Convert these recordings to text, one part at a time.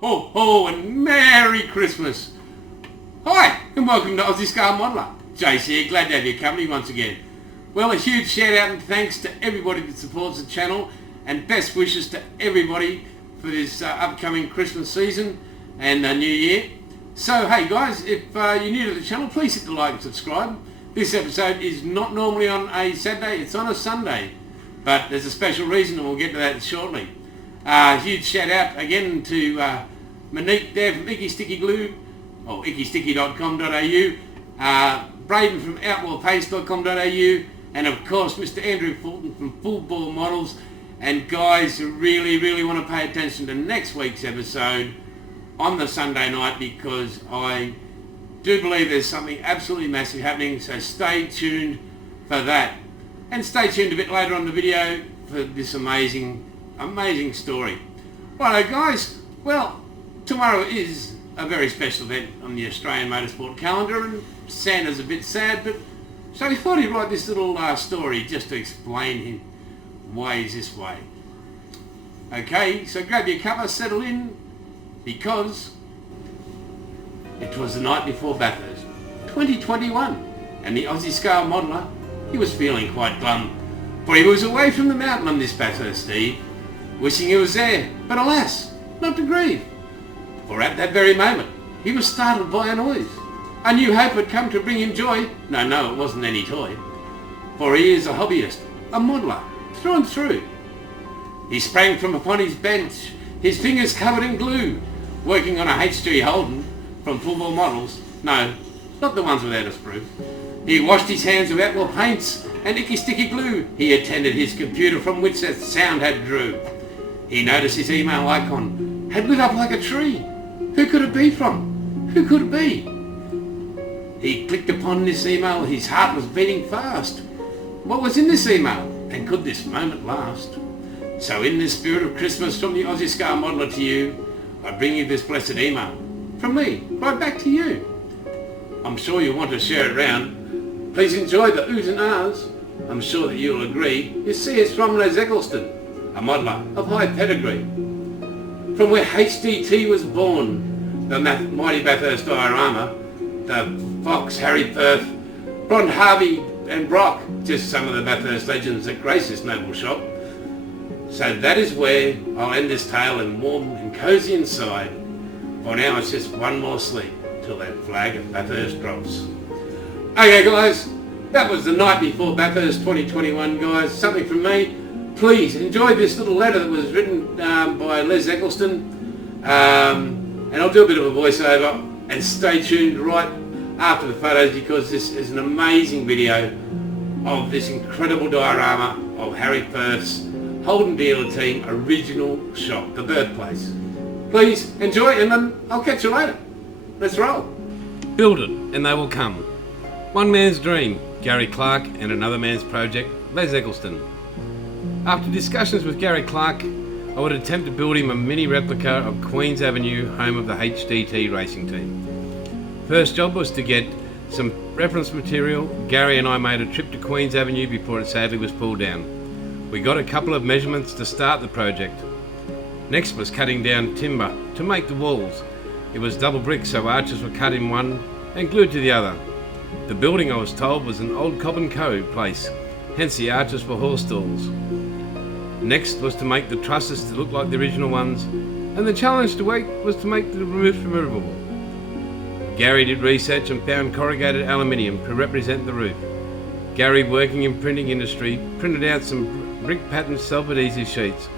ho, ho, and Merry Christmas. Hi, and welcome to Aussie Scale Modeller. Jace here, glad to have your company once again. Well, a huge shout out and thanks to everybody that supports the channel, and best wishes to everybody for this upcoming Christmas season and New Year. So, hey guys, if you're new to the channel, please hit the like and subscribe. This episode is not normally on a Saturday, it's on a Sunday. But there's a special reason, and we'll get to that shortly. Huge shout out again to Monique there from Icky Sticky Glue, or ickysticky.com.au, Braden from outwellpaste.com.au, and of course Mr. Andrew Fulton from Full Ball Models. And guys who really want to pay attention to next week's episode on the Sunday night, because I do believe there's something absolutely massive happening, so stay tuned for that. And stay tuned a bit later on the video for this amazing story. Righto guys, well, tomorrow is a very special event on the Australian motorsport calendar, and Santa's a bit sad, but so he thought he'd write this little story just to explain why he's this way. Okay, so grab your cover, settle in, because it was the night before Bathurst 2021, and the Aussie Scale Modeller, he was feeling quite glum, for he was away from the mountain on this Bathurst Eve, wishing he was there, but alas, not to grieve. For at that very moment, he was startled by a noise. A new hope had come to bring him joy. No, it wasn't any toy. For he is a hobbyist, a modeller, through and through. He sprang from upon his bench, his fingers covered in glue, working on a HG Holden from Full Ball Models. No, not the ones without a sprue. He washed his hands with outlaw paints and icky sticky glue. He attended his computer from which that sound had drew. He noticed his email icon had lit up like a tree. Who could it be from? Who could it be? He clicked upon this email, his heart was beating fast. What was in this email, and could this moment last? So in this spirit of Christmas from the Aussie Scale Modeller to you, I bring you this blessed email. From me, right back to you. I'm sure you'll want to share it around. Please enjoy the oohs and ahs. I'm sure that you'll agree. You see, it's from Les Eggleston, a modeller of high pedigree. From where HDT was born, the mighty Bathurst Diorama, the Fox, Harry Firth, Ron Harvey and Brock, just some of the Bathurst legends that grace this noble shop. So that is where I'll end this tale in warm and cosy inside. For now it's just one more sleep till that flag of Bathurst drops. Okay guys, that was the night before Bathurst 2021 guys. Something from me. Please enjoy this little letter that was written by Les Eggleston. And I'll do a bit of a voiceover, and stay tuned right after the photos, because this is an amazing video of this incredible diorama of Harry Firth's Holden dealer team original shop, the birthplace. Please enjoy, and then I'll catch you later. Let's roll. Build it and they will come. One man's dream, Gary Clarke, and another man's project, Les Eggleston. After discussions with Gary Clarke, I would attempt to build him a mini replica of Queen's Avenue, home of the HDT racing team. First job was to get some reference material. Gary and I made a trip to Queen's Avenue before it sadly was pulled down. We got a couple of measurements to start the project. Next was cutting down timber to make the walls. It was double brick, so arches were cut in one and glued to the other. The building, I was told, was an old Cobb & Co place, hence the arches for horse stalls. Next was to make the trusses to look like the original ones, and the challenge to wait was to make the roof removable. Gary did research and found corrugated aluminium to represent the roof. Gary, working in printing industry, printed out some brick pattern self-adhesive sheets.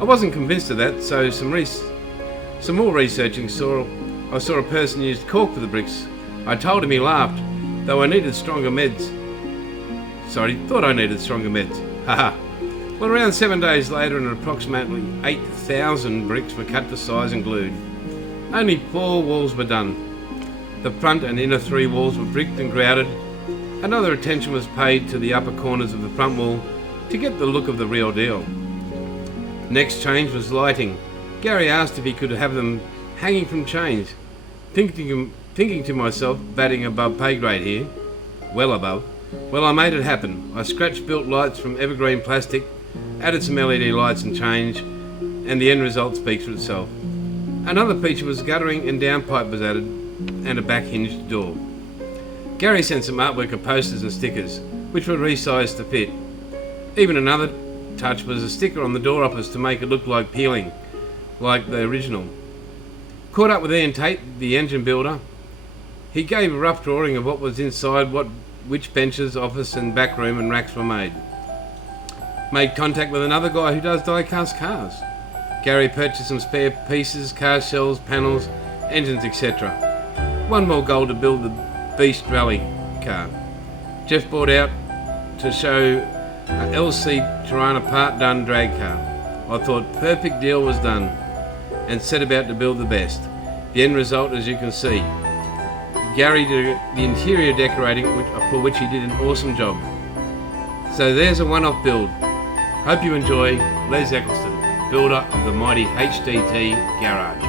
I wasn't convinced of that, so some more researching I saw a person used cork for the bricks. I told him, he laughed, though I needed stronger meds. Thought I needed stronger meds. Haha. Well, around 7 days later, and approximately 8,000 bricks were cut to size and glued. Only 4 walls were done. The front and inner 3 walls were bricked and grouted. Another attention was paid to the upper corners of the front wall to get the look of the real deal. Next change was lighting. Gary asked if he could have them hanging from chains. Thinking to myself, batting above pay grade here, well above. Well, I made it happen. I scratch built lights from evergreen plastic, added some LED lights and change, and the end result speaks for itself. Another feature was guttering and downpipe was added and a back hinged door. Gary sent some artwork of posters and stickers, which were resized to fit. Even another touch was a sticker on the door uppers to make it look like peeling, like the original. Caught up with Ian Tate, the engine builder. He gave a rough drawing of what was inside, which benches, office and back room and racks were made. Made contact with another guy who does die-cast cars. Gary purchased some spare pieces, car shells, panels, engines, etc. One more goal to build the Beast Rally car. Jeff brought out to show a LC Tirana part done drag car. I thought perfect deal was done and set about to build the best. The end result, as you can see. Gary did the interior decorating, for which he did an awesome job. So there's a one-off build. Hope you enjoy. Les Eggleston, builder of the mighty HDT Garage.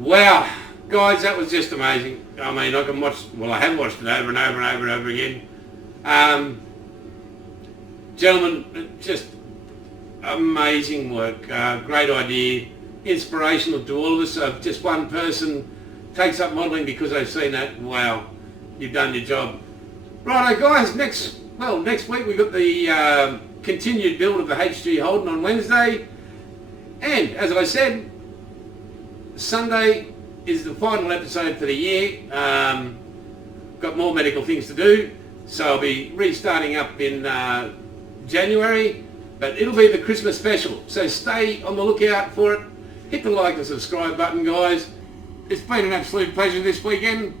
Wow, guys, that was just amazing. I mean, I can watch, well, I have watched it over and over and over and over again. Gentlemen, just amazing work, great idea, inspirational to all of us. So if just one person takes up modelling because they've seen that, wow, you've done your job. Righto guys, next week we've got the continued build of the HG Holden on Wednesday, and as I said, Sunday is the final episode for the year. Got more medical things to do, so I'll be restarting up in January, but it'll be the Christmas special, so stay on the lookout for it. Hit the like and subscribe button, guys. It's been an absolute pleasure this weekend.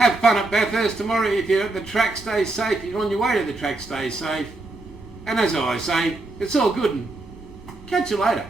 Have fun at Bathurst tomorrow. If you're at the track, stay safe. If you're on your way to the track, stay safe. And as I always say, it's all good, and catch you later.